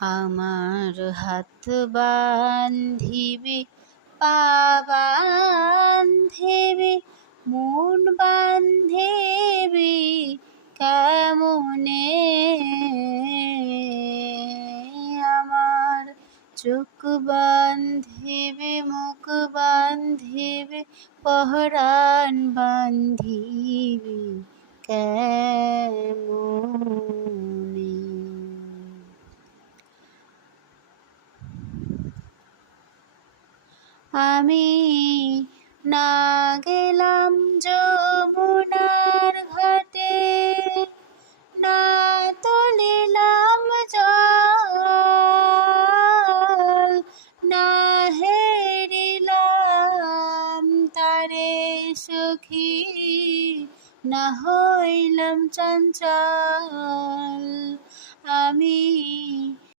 আমার হাত বান্ধিবি, পা বান্ধিবি, মন বান্ধিবি কেমনে? আমার চোখ বান্ধিবি, মুখ বান্ধিবি, পহরান বান্ধিবি কেমনে? আমি না গেলাম যমুনার ঘাটে, না তুলিলাম জল, না হেরিলাম তারে সখী, না হইলাম চঞ্চল।